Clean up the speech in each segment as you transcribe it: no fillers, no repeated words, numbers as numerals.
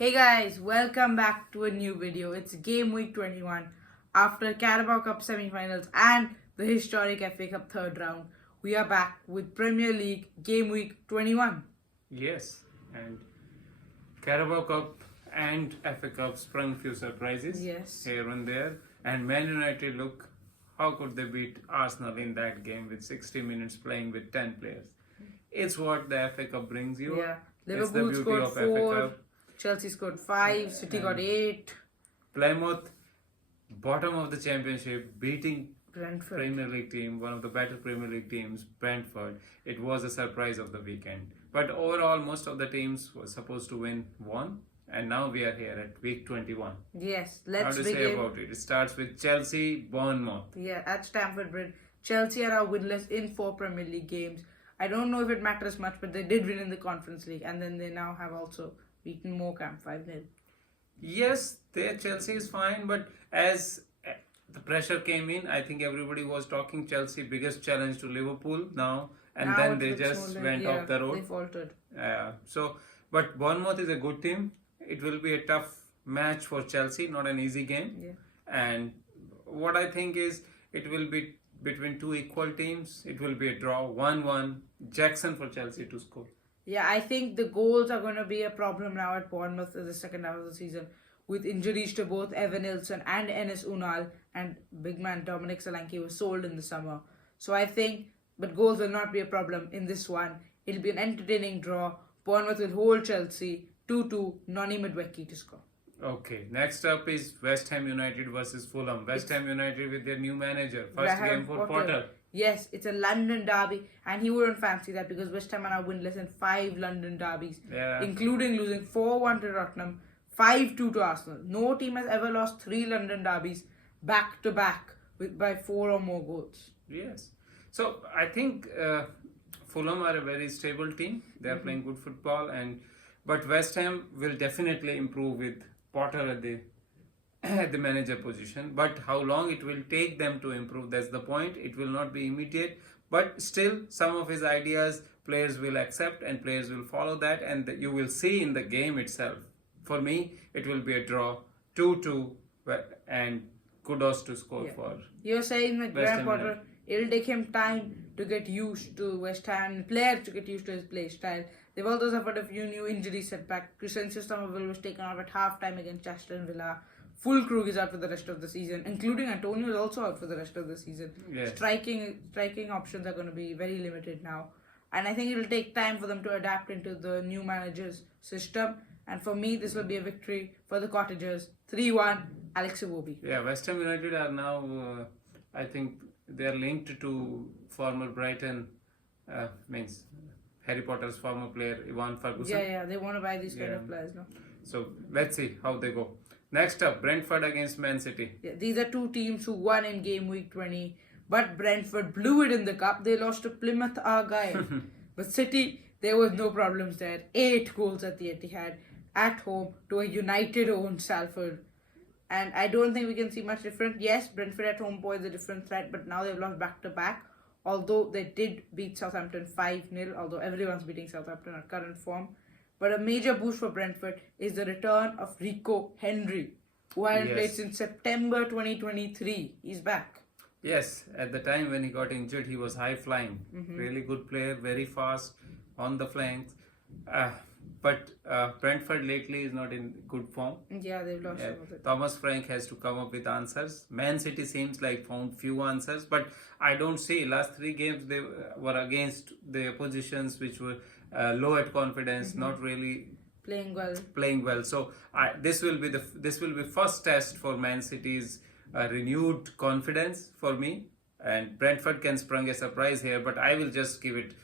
Hey guys, welcome back to a new video. It's game week 21. After Carabao Cup semi-finals and the historic FA Cup third round, we are back with Premier League game week 21. Yes, and Carabao Cup and FA Cup sprung few surprises Yes. here and there. And Man United, look, how could they beat Arsenal in that game with 60 minutes playing with 10 players? It's what the FA Cup brings you. Yeah. It's the Liverpool beauty scored of FA 4, Cup. Chelsea scored 5, City got 8. Plymouth, bottom of the championship, beating Brentford. Premier League team, one of the better Premier League teams, Brentford. It was a surprise of the weekend. But overall, most of the teams were supposed to won. And now we are here at week 21. Yes, How let's to begin. say about it? It starts with Chelsea, Bournemouth. Yeah, at Stamford Bridge. Chelsea are now winless in 4 Premier League games. I don't know if it matters much, but they did win in the Conference League, and then they now have also beaten Morecambe 5-0. Yes, their Chelsea is fine, but as the pressure came in, I think everybody was talking Chelsea biggest challenge to Liverpool now, and Now then it's they with just Solskjaer. went off the They road. faltered. But Bournemouth is a good team. It will be a tough match for Chelsea, not an easy game. Yeah. And what I think is it will be between two equal teams. It will be a draw, 1-1. Jackson for Chelsea to score. Yeah, I think the goals are going to be a problem now at Bournemouth in the second half of the season, with injuries to both Evan Nilsson and Enes Unal, and big man Dominic Solanke was sold in the summer. So I think, but goals will not be a problem in this one. It'll be an entertaining draw. Bournemouth will hold Chelsea 2-2, Noni Madwecki to score. Okay, next up is West Ham United versus Fulham. West Ham United with their new manager. First Graham game for Potter. Yes, it's a London derby, and he wouldn't fancy that because West Ham are now winless in 5 London derbies, Yeah. including losing 4-1 to Tottenham, 5-2 to Arsenal. No team has ever lost 3 London derbies back to back by 4 or more goals. Yes. So I think Fulham are a very stable team. They are playing good football, but West Ham will definitely improve with Potter at the at the manager position. But how long it will take them to improve, that's the point. It will not be immediate. But still, some of his ideas players will accept and players will follow that, and you will see in the game itself. For me, it will be a draw, 2-2, and kudos to score for. You're saying that West Graham Ham Potter, United. it'll take him time to get used to West Ham, players to get used to his play style. They've also suffered a few new injury setbacks. Crescencio Somerville was taken off at half-time against Aston Villa. Fulkrug is out for the rest of the season, including Antonio is also out for the rest of the season. Yes. Striking options are going to be very limited now. And I think it'll take time for them to adapt into the new manager's system. And for me, this will be a victory for the Cottagers. 3-1, Alex Iwobi. Yeah, West Ham United are now, I think they are linked to former Brighton, means Harry Potter's former player, Ivan Ferguson. Yeah, they want to buy these kind of players now. So let's see how they go. Next up, Brentford against Man City. Yeah, these are two teams who won in game week 20, but Brentford blew it in the cup. They lost to Plymouth Argyle. But City, there was no problems there. 8 goals at the Etihad at home to a United-owned Salford. And I don't think we can see much different. Yes, Brentford at home pose a different threat, but now they've lost back-to-back. Although they did beat Southampton 5-0, although everyone's beating Southampton at current form. But a major boost for Brentford is the return of Rico Henry, who hadn't played since September 2023. He's back. Yes, at the time when he got injured, he was high flying. Really good player, very fast on the flanks. But Brentford lately is not in good form. Yeah, they've lost some of it. Thomas Frank has to come up with answers. Man City seems like found few answers, but I don't see. Last 3 games they were against the oppositions which were low at confidence, not really Playing well. So this will be first test for Man City's renewed confidence for me. And Brentford can sprung a surprise here, but I will just give it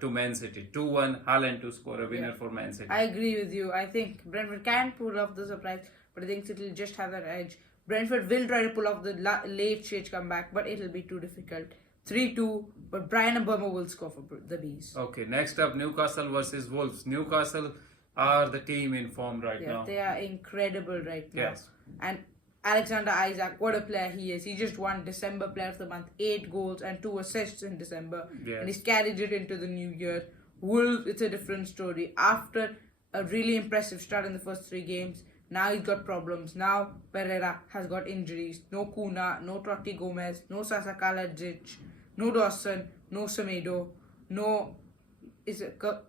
to Man City. 2-1, Haaland to score a winner for Man City. I agree with you. I think Brentford can pull off the surprise, but I think City will just have that edge. Brentford will try to pull off the late stage comeback, but it'll be too difficult. 3-2, but Brian Mbeumo will score for the Bees. Okay, next up, Newcastle versus Wolves. Newcastle are the team in form right now. They are incredible right now. Yes. And Alexander Isak, what a player he is. He just won December Player of the Month, 8 goals and 2 assists in December. Yes. And he's carried it into the new year. Wolves, it's a different story. After a really impressive start in the first 3 games. Now he's got problems. Now Pereira has got injuries. No Kuna, no Totti Gomez, no Sasa Kalajic, no Dawson, no Semedo, no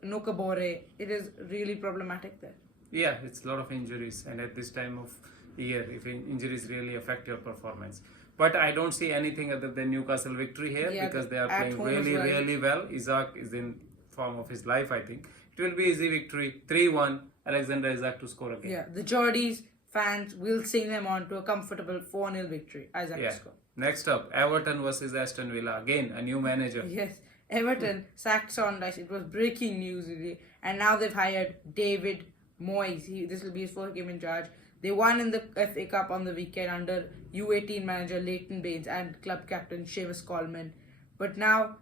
no Kabore. It is really problematic there. Yeah, it's a lot of injuries, and at this time of year, if injuries really affect your performance. But I don't see anything other than Newcastle victory here Yeah, because they are at playing home as really, well. really well. Isaac is in form of his life, I think. It will be easy victory, 3-1. Alexander Isaac to score again. Yeah, the Geordies fans will sing them on to a comfortable 4-0 victory. Isaac Yeah. score. Next up, Everton versus Aston Villa. Again, a new manager. Yes, Everton sacked Saunders. It was breaking news, really. And now they've hired David Moyes. This will be his first game in charge. They won in the FA Cup on the weekend under U18 manager Leighton Baines and club captain Seamus Coleman. But now,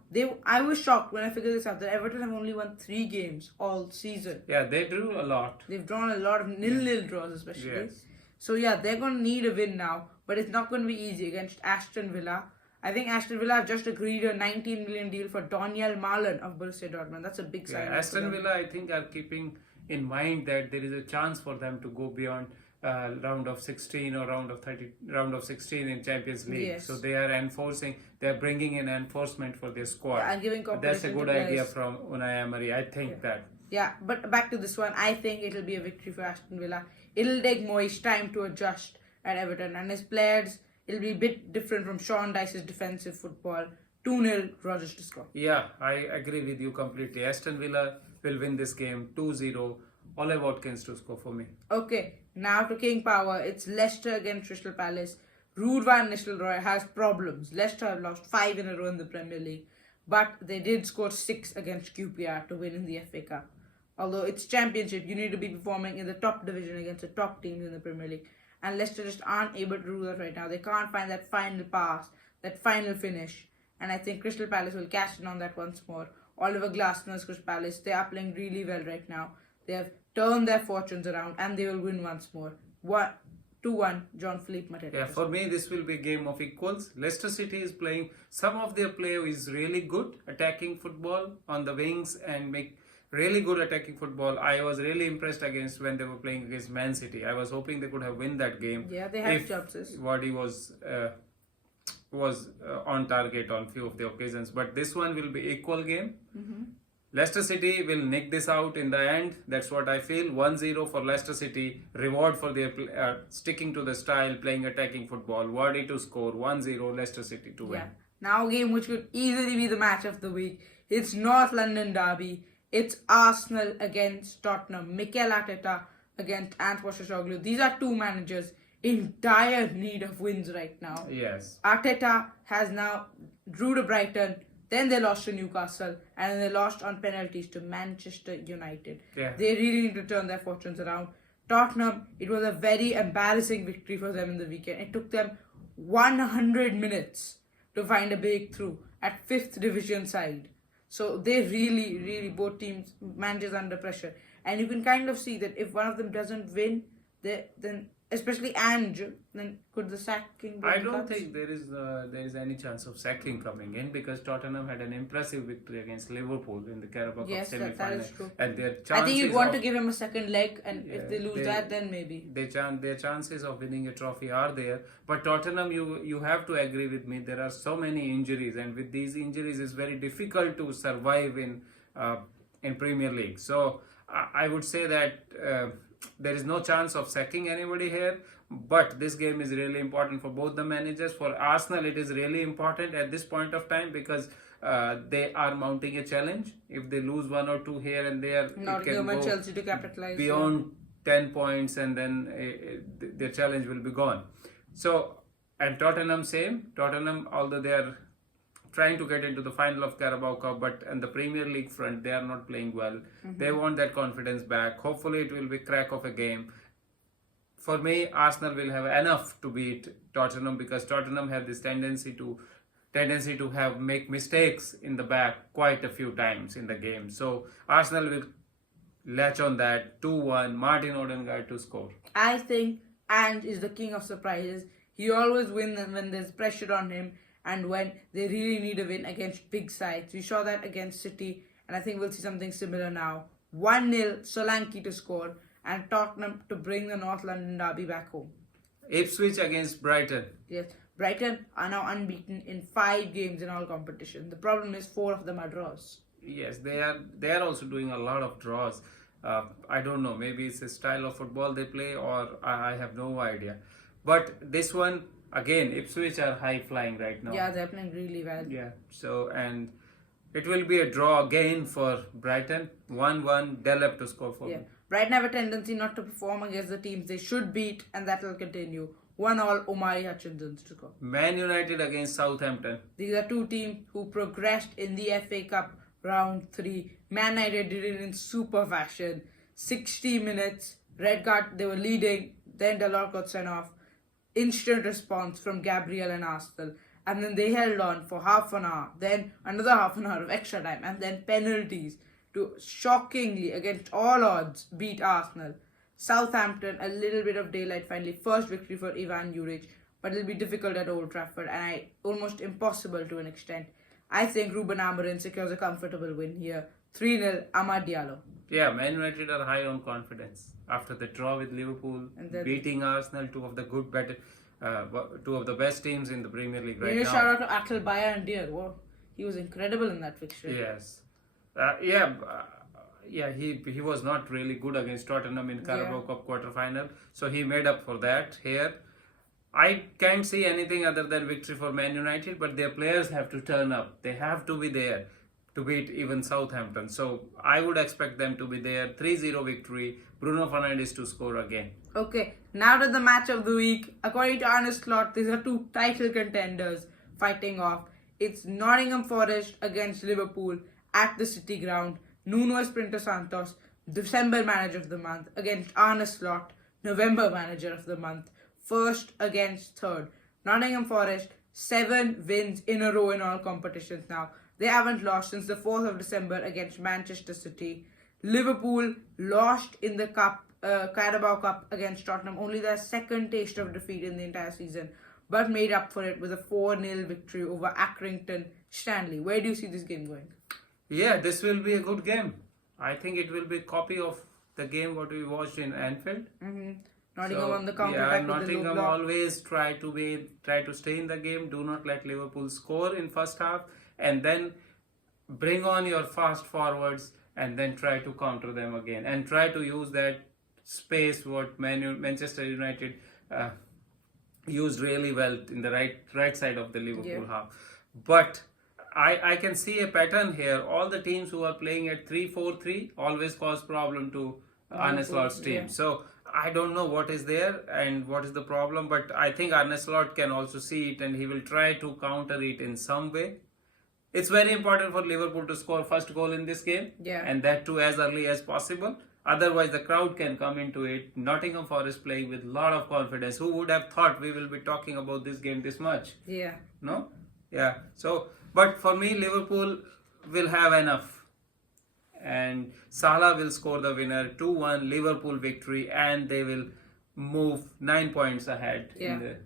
I was shocked when I figured this out that Everton have only won 3 games all season. Yeah, they drew a lot. They've drawn a lot of nil-nil draws, especially. Yes. So yeah, they're going to need a win now, but it's not going to be easy against Aston Villa. I think Aston Villa have just agreed a 19 million deal for Daniel Malen of Borussia Dortmund. That's a big sign. Aston Villa, I think, are keeping in mind that there is a chance for them to go beyond round of 16 or round of 16 in Champions League. Yes. So they are bringing in enforcement for their squad. Yeah, and giving That's a competition good to idea players. from Unai Emery. I think that. Yeah, but back to this one, I think it'll be a victory for Aston Villa. It'll take Moyes time to adjust at Everton, and his players, it'll be a bit different from Sean Dyche's defensive football. 2-0, Rodgers to score. Yeah, I agree with you completely. Aston Villa will win this game 2-0. Ole Watkins to score for me. Okay, now to King Power. It's Leicester against Crystal Palace. Ruud van Nistelrooy has problems. Leicester have lost 5 in a row in the Premier League, but they did score 6 against QPR to win in the FA Cup. Although it's Championship, you need to be performing in the top division against the top teams in the Premier League. And Leicester just aren't able to do that right now. They can't find that final pass, that final finish. And I think Crystal Palace will cash in on that once more. Oliver Glasner's Crystal Palace, they are playing really well right now. They have turned their fortunes around and they will win once more. 2-1, John Philippe Mateta. Yeah, for me, this will be a game of equals. Leicester City is playing, some of their play is really good, attacking football on the wings and make really good attacking football. I was really impressed against when they were playing against Man City. I was hoping they could have win that game. Yeah, they had if chances. Vardy was on target on few of the occasions. But this one will be equal game. Leicester City will nick this out in the end. That's what I feel. 1-0 for Leicester City. Reward for their sticking to the style, playing attacking football. Vardy to score. 1-0 Leicester City to win. Yeah. Now a game which could easily be the match of the week. It's North London derby. It's Arsenal against Tottenham. Mikel Arteta against Ant Postecoglou. These are 2 managers in dire need of wins right now. Yes. Arteta has now drew to Brighton. Then they lost to Newcastle and they lost on penalties to Manchester United. Yeah. They really need to turn their fortunes around. Tottenham, it was a very embarrassing victory for them in the weekend. It took them 100 minutes to find a breakthrough at 5th division side. So they really, both teams, managers under pressure. And you can kind of see that if one of them doesn't win, then especially Ange, then could the sacking be I in don't cards? think there is any chance of sacking coming in because Tottenham had an impressive victory against Liverpool in the Carabao Yes, Cup that semi-final. is true. And their chances I think you'd want of- to give him a second leg, and Yeah, if they lose that, then maybe. their chances of winning a trophy are there. But Tottenham, you have to agree with me. There are so many injuries, and with these injuries, it's very difficult to survive in Premier League. So I would say that there is no chance of sacking anybody here. But this game is really important for both the managers. For Arsenal, it is really important at this point of time because they are mounting a challenge. If they lose 1 or 2 here and there, Not it can given go Chelsea to capitalize. beyond 10 points and then their challenge will be gone. So, and Tottenham same. Tottenham, although they are trying to get into the final of Carabao Cup, but in the Premier League front, they are not playing well. They want that confidence back. Hopefully, it will be crack of a game. For me, Arsenal will have enough to beat Tottenham because Tottenham have this tendency to make mistakes in the back quite a few times in the game. So Arsenal will latch on that. 2-1, Martin Odegaard to score. I think Ange is the king of surprises. He always wins when there's pressure on him and when they really need a win against big sides. We saw that against City, and I think we'll see something similar now. 1-0 Solanke to score, and Tottenham to bring the North London derby back home. Ipswich against Brighton. Yes, Brighton are now unbeaten in 5 games in all competition. The problem is 4 of them are draws. Yes, they are also doing a lot of draws. I don't know, maybe it's a style of football they play, or I have no idea. But this one, again, Ipswich are high flying right now. Yeah, they're playing really well. Yeah, so, and it will be a draw again for Brighton. 1-1, Delep to score for Yeah, them. Brighton have a tendency not to perform against the teams they should beat, and that will continue. 1-1 Omari Hutchinson's to score. Man United against Southampton. These are two teams who progressed in the FA Cup round 3. Man United did it in super fashion. 60 minutes, red card, they were leading, then Delort got sent off. Instant response from Gabriel and Arsenal. And then they held on for half an hour, then another half an hour of extra time, and then penalties to shockingly, against all odds, beat Arsenal. Southampton, a little bit of daylight finally. First victory for Ivan Juric, but it'll be difficult at Old Trafford and almost impossible to an extent. I think Ruben Amorim secures a comfortable win here. 3-0 Amad Diallo. Yeah, Man United are high on confidence after the draw with Liverpool, And then- beating Arsenal, two of the best teams in the Premier League right now. Shout out to Akhil Bayer and Deer. Whoa, he was incredible in that fixture. Yes. He was not really good against Tottenham in Carabao Cup quarter-final, so he made up for that here. I can't see anything other than victory for Man United, but their players have to turn up. They have to be there to beat even Southampton. So I would expect them to be there. 3-0 victory. Bruno Fernandes to score again. Okay, now to the match of the week. According to Arne Slot, these are two title contenders fighting off. It's Nottingham Forest against Liverpool at the City Ground. Nuno Espirito Santos, December Manager of the Month, against Arne Slot, November Manager of the Month. First against third. Nottingham Forest, 7 wins in a row in all competitions now. They haven't lost since the 4th of December against Manchester City. Liverpool lost in the Carabao Cup against Tottenham, only their second taste of defeat in the entire season, but made up for it with a 4-0 victory over Accrington Stanley. Where do you see this game going? Yeah, this will be a good game. I think it will be a copy of the game what we watched in Anfield. Nottingham on the counter-attack with the low Nottingham block. always try to stay in the game. Do not let Liverpool score in first half, and then bring on your fast forwards and then try to counter them again and try to use that space what Manchester United used really well in the right side of the Liverpool half. But I can see a pattern here. All the teams who are playing at 3-4-3 always cause problem to Arne Slot's team. Yeah. So I don't know what is there and what is the problem, but I think Arne Slot can also see it and he will try to counter it in some way. It's very important for Liverpool to score first goal in this game, and that too as early as possible. Otherwise, the crowd can come into it. Nottingham Forest playing with a lot of confidence. Who would have thought we will be talking about this game this much? Yeah. No? Yeah. So, but for me, Liverpool will have enough. And Salah will score the winner. 2-1 Liverpool victory, and they will move 9 points ahead. Yeah. In the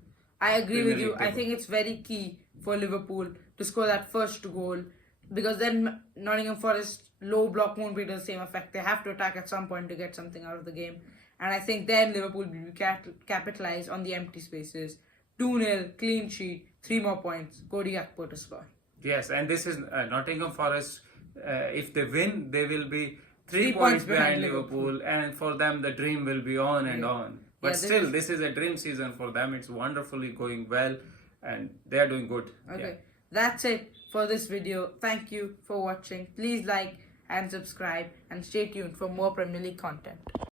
I agree Premier with you. League I table. think it's very key for Liverpool to score that first goal, because then Nottingham Forest low block won't be to the same effect. They have to attack at some point to get something out of the game. And I think then Liverpool will capitalize on the empty spaces. 2-0, clean sheet, 3 more points. Cody Gakpo to score. Yes, and this is Nottingham Forest. If they win, they will be 3 points points behind behind Liverpool, and for them the dream will be on and on. But still, this is a dream season for them. It's wonderfully going well, and they are doing good. Okay, that's it for this video. Thank you for watching. Please like and subscribe, and stay tuned for more Premier League content.